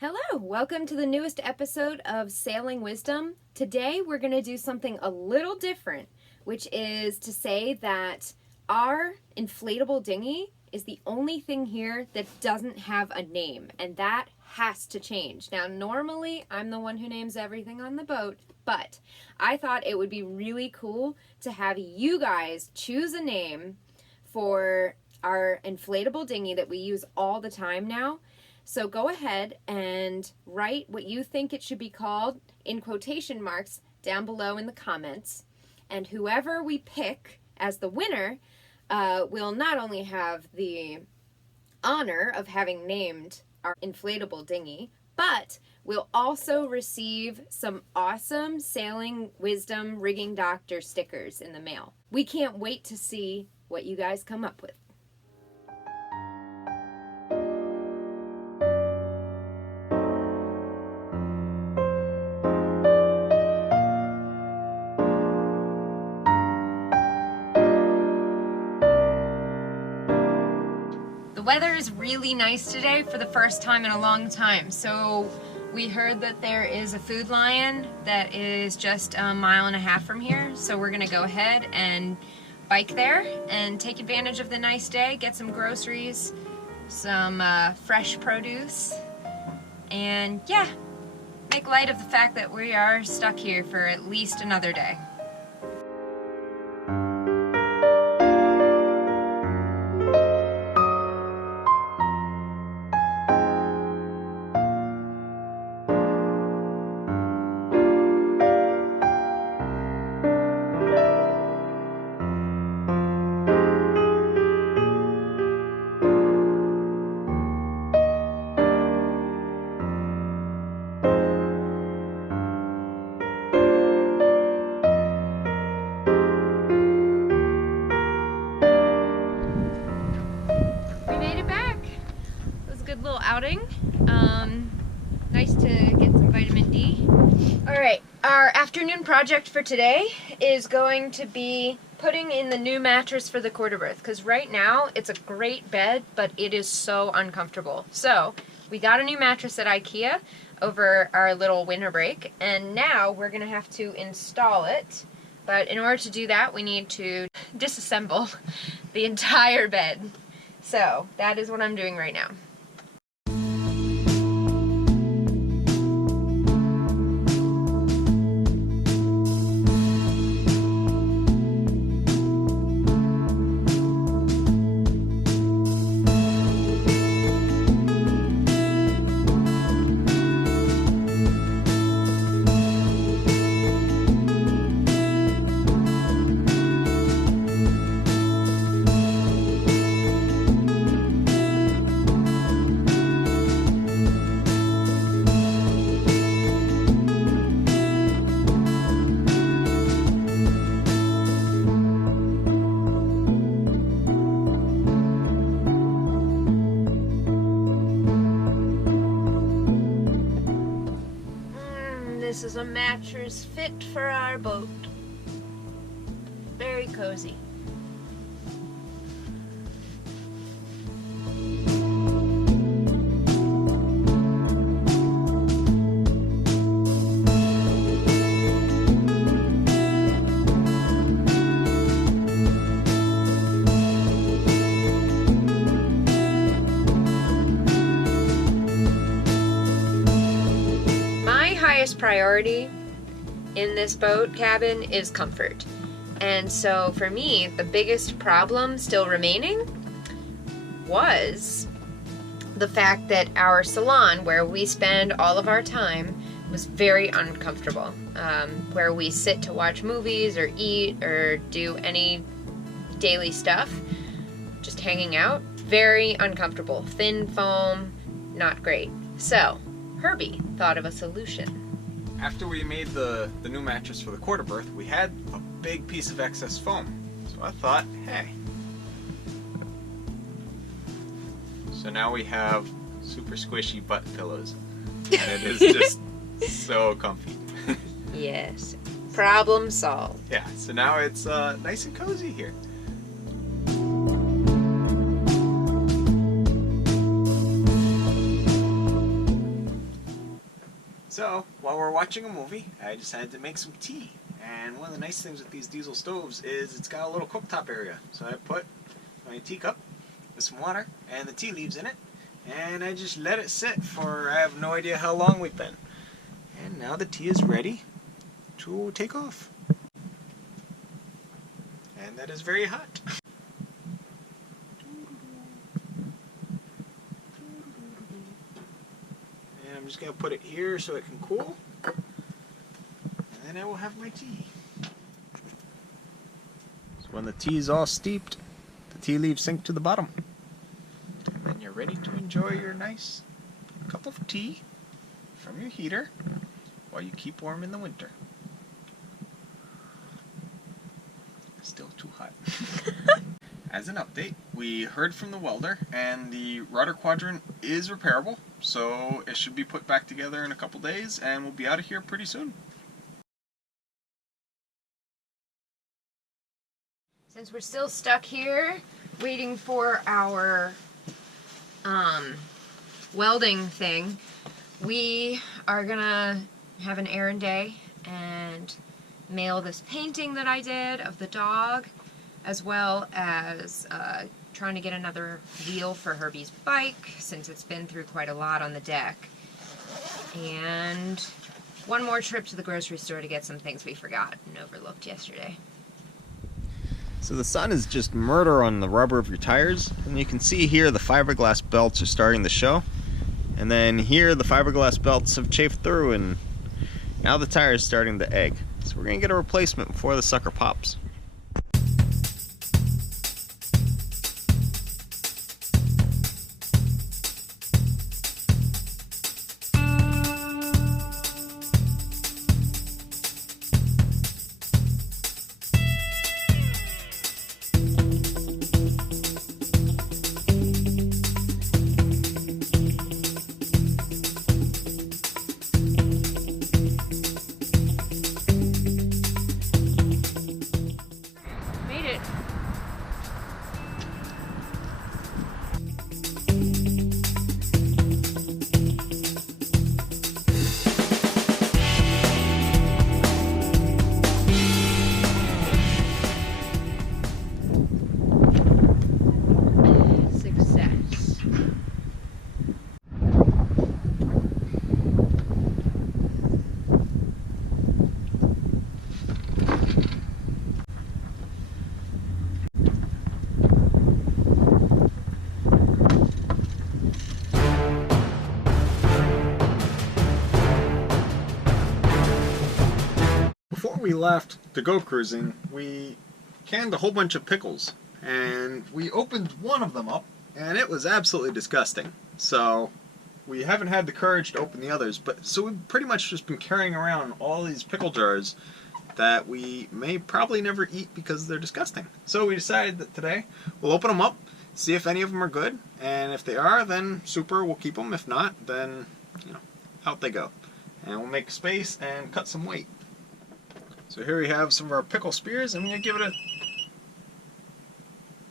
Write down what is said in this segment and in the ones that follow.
Hello, welcome to the newest episode of Sailing Wisdom. Today we're going to do something a little different, which is to say that our inflatable dinghy is the only thing here that doesn't have a name, and that has to change. Now, normally I'm the one who names everything on the boat, but I thought it would be really cool to have you guys choose a name for our inflatable dinghy that we use all the time now. So go ahead and write what you think it should be called in quotation marks down below in the comments. And whoever we pick as the winner will not only have the honor of having named our inflatable dinghy, but will also receive some awesome Sailing Wisdom Rigging Doctor stickers in the mail. We can't wait to see what you guys come up with. The weather is really nice today for the first time in a long time. So we heard that there is a Food Lion that is just a mile and a half from here. So we're gonna go ahead and bike there and take advantage of the nice day, get some groceries, some fresh produce, and yeah, make light of the fact that we are stuck here for at least another day. Good little outing. Nice to get some vitamin D. Alright, our afternoon project for today is going to be putting in the new mattress for the quarter berth, because right now it's a great bed, but it is so uncomfortable. So we got a new mattress at IKEA over our little winter break, and now we're gonna have to install it. But in order to do that, we need to disassemble the entire bed. So that is what I'm doing right now. This is a mattress fit for our boat. Very cozy. Priority in this boat cabin is comfort. And so for me, the biggest problem still remaining was the fact that our salon, where we spend all of our time, was very uncomfortable. Where we sit to watch movies or eat or do any daily stuff, just hanging out, very uncomfortable. Thin foam, not great. So Herby thought of a solution. After we made the new mattress for the quarter berth, we had a big piece of excess foam. So I thought, hey. So now we have super squishy butt pillows. And it is just so comfy. Yes. Problem solved. Yeah, so now it's nice and cozy here. So, while we're watching a movie, I decided to make some tea. And one of the nice things with these diesel stoves is it's got a little cooktop area. So I put my teacup with some water and the tea leaves in it. And I just let it sit for, I have no idea how long we've been. And now the tea is ready to take off. And that is very hot. And I'm just going to put it here so it can cool. And then I will have my tea. So when the tea is all steeped, the tea leaves sink to the bottom. And then you're ready to enjoy your nice cup of tea from your heater while you keep warm in the winter. Still too hot. As an update, we heard from the welder and the Rudder Quadrant is repairable, so it should be put back together in a couple days and we'll be out of here pretty soon. Since we're still stuck here waiting for our welding thing, we are gonna have an errand day and mail this painting that I did of the dog, as well as trying to get another wheel for Herby's bike since it's been through quite a lot on the deck, and one more trip to the grocery store to get some things we forgot and overlooked yesterday. So the sun is just murder on the rubber of your tires, and you can see here the fiberglass belts are starting to show, and then here the fiberglass belts have chafed through and now the tire is starting to egg. So we're going to get a replacement before the sucker pops. Before we left to go cruising, we canned a whole bunch of pickles, and we opened one of them up, and it was absolutely disgusting. So we haven't had the courage to open the others, but so we've pretty much just been carrying around all these pickle jars that we may probably never eat because they're disgusting. So we decided that today we'll open them up, see if any of them are good, and if they are, then super, we'll keep them. If not, then, you know, out they go. And we'll make space and cut some weight. So here we have some of our pickle spears, and we're going to give it a...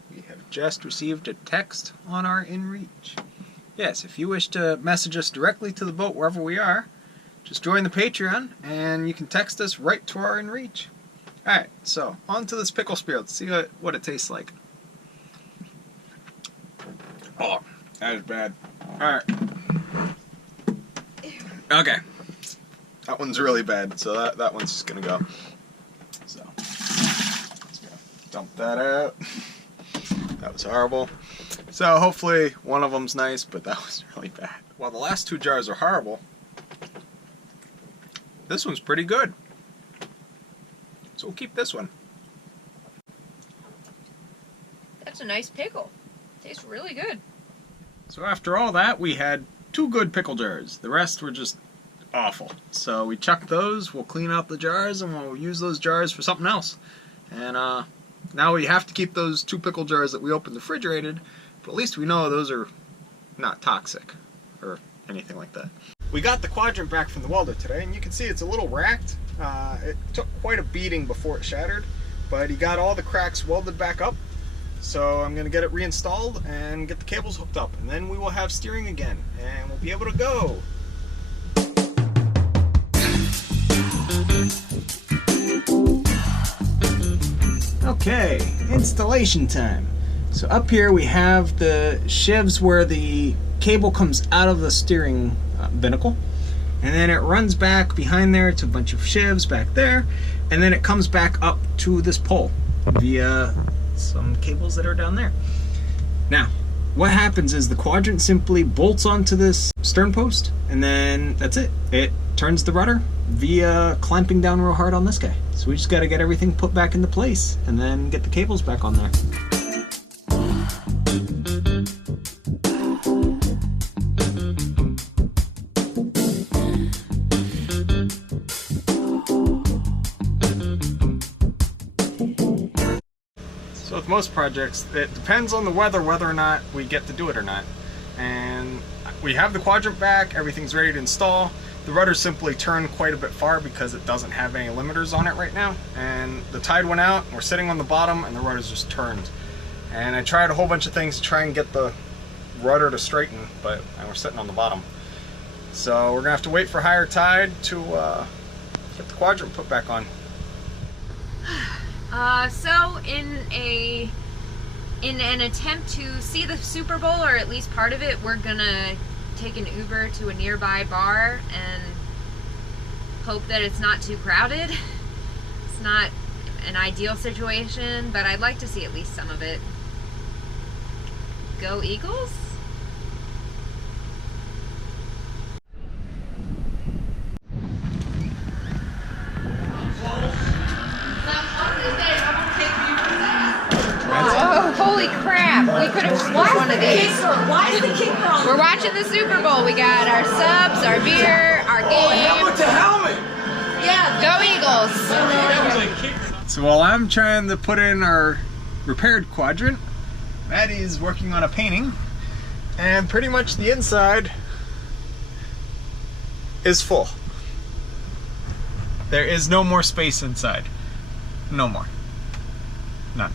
We have just received a text on our InReach. Yes, if you wish to message us directly to the boat wherever we are, just join the Patreon, and you can text us right to our InReach. Alright, so on to this pickle spear. Let's see what it tastes like. Oh, that is bad. Alright. Okay. That one's really bad, so that one's just gonna go. So, let's go dump that out. That was horrible. So hopefully one of them's nice, but that was really bad. While the last two jars are horrible, this one's pretty good. So we'll keep this one. That's a nice pickle. Tastes really good. So after all that, we had 2 good pickle jars. The rest were just awful. So we chucked those, we'll clean out the jars, and we'll use those jars for something else. And now we have to keep those 2 pickle jars that we opened refrigerated, but at least we know those are not toxic or anything like that. We got the quadrant back from the welder today, and you can see it's a little racked. It took quite a beating before it shattered, but he got all the cracks welded back up. So I'm going to get it reinstalled and get the cables hooked up, and then we will have steering again, and we'll be able to go. Okay, installation time. So up here we have the shivs where the cable comes out of the steering binnacle, and then it runs back behind there to a bunch of shivs back there, and then it comes back up to this pole via some cables that are down there. Now, what happens is the quadrant simply bolts onto this stern post, and then that's it. It turns the rudder via clamping down real hard on this guy. So we just got to get everything put back into place and then get the cables back on there. So with most projects, it depends on the weather whether or not we get to do it or not. And we have the quadrant back, everything's ready to install. The rudder's simply turned quite a bit far because it doesn't have any limiters on it right now. And the tide went out, we're sitting on the bottom, and the rudder's just turned. And I tried a whole bunch of things to try and get the rudder to straighten, but we're sitting on the bottom. So we're gonna have to wait for higher tide to get the quadrant put back on. So in an attempt to see the Super Bowl, or at least part of it, we're gonna take an Uber to a nearby bar and hope that it's not too crowded. It's not an ideal situation, but I'd like to see at least some of it. Go Eagles! Oh, holy crap! We could have switched one of these. Why is the kicker on? We're watching the Super Bowl. We got our subs, our beer, our game. With the helmet. Yeah. Go Eagles! So while I'm trying to put in our repaired quadrant, Maddie's working on a painting, and pretty much the inside is full. There is no more space inside. No more. None.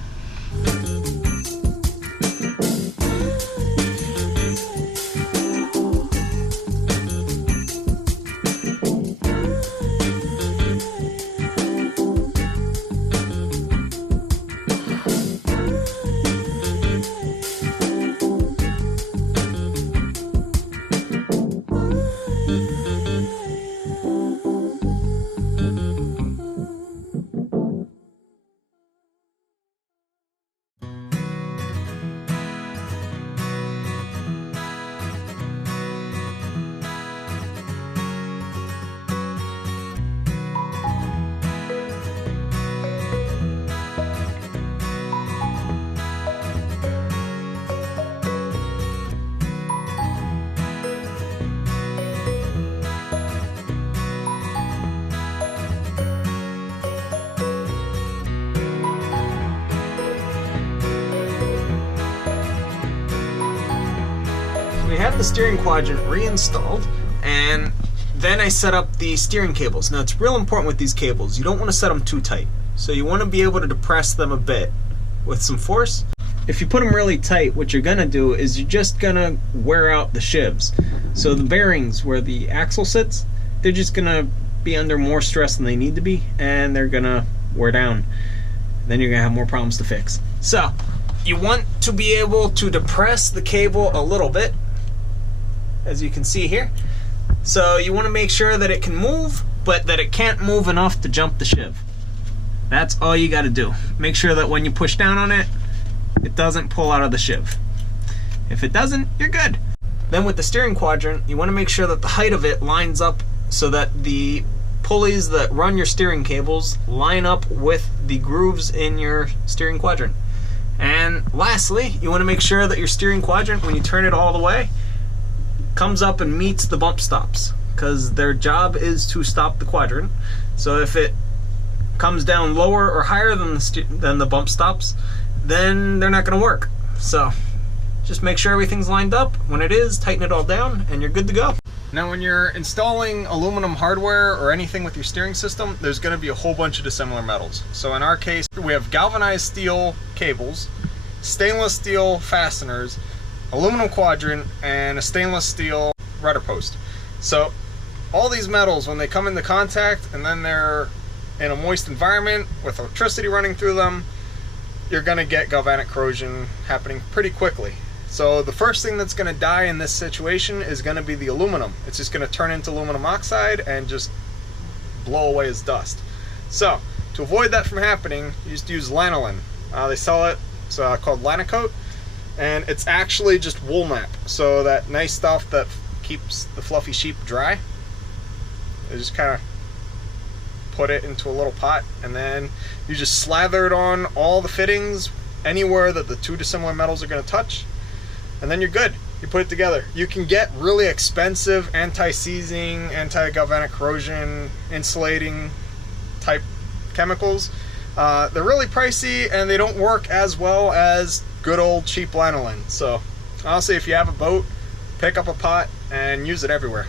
We have the steering quadrant reinstalled, and then I set up the steering cables. Now it's real important with these cables, you don't want to set them too tight. So you want to be able to depress them a bit with some force. If you put them really tight, what you're going to do is you're just going to wear out the shivs. So the bearings where the axle sits, they're just going to be under more stress than they need to be, and they're going to wear down. Then you're going to have more problems to fix. So you want to be able to depress the cable a little bit, as you can see here. So you want to make sure that it can move, but that it can't move enough to jump the shiv. That's all you got to do. Make sure that when you push down on it, it doesn't pull out of the shiv. If it doesn't, you're good. Then with the steering quadrant, you want to make sure that the height of it lines up so that the pulleys that run your steering cables line up with the grooves in your steering quadrant. And lastly, you want to make sure that your steering quadrant, when you turn it all the way, comes up and meets the bump stops, because their job is to stop the quadrant. So if it comes down lower or higher than the bump stops, then they're not going to work. So just make sure everything's lined up. When it is, tighten it all down and you're good to go. Now when you're installing aluminum hardware or anything with your steering system, there's going to be a whole bunch of dissimilar metals. So in our case, we have galvanized steel cables, stainless steel fasteners, aluminum quadrant, and a stainless steel rudder post. So all these metals, when they come into contact and then they're in a moist environment with electricity running through them, you're going to get galvanic corrosion happening pretty quickly. So the first thing that's going to die in this situation is going to be the aluminum. It's just going to turn into aluminum oxide and just blow away as dust. So to avoid that from happening, you just use lanolin. They sell it. It's called Lanacoat, and it's actually just wool nap. So that nice stuff that keeps the fluffy sheep dry. You just kind of put it into a little pot, and then you just slather it on all the fittings, anywhere that the two dissimilar metals are going to touch, and then you're good. You put it together. You can get really expensive anti-seizing, anti-galvanic corrosion, insulating type chemicals. They're really pricey and they don't work as well as good old cheap lanolin. So honestly, if you have a boat, pick up a pot and use it everywhere.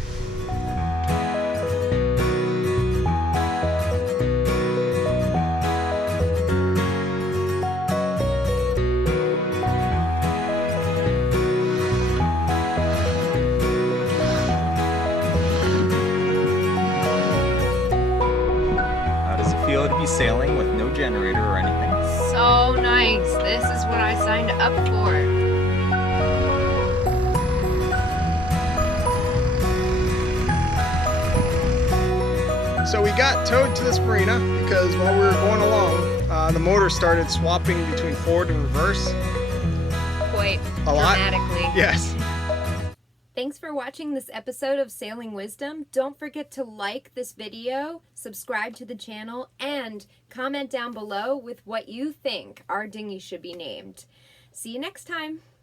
To be sailing with no generator or anything. So nice. This is what I signed up for. So we got towed to this marina because while we were going along, the motor started swapping between forward and reverse. Quite A lot? dramatically. Yes. Thanks for watching this episode of Sailing Wisdom. Don't forget to like this video, subscribe to the channel, and comment down below with what you think our dinghy should be named. See you next time.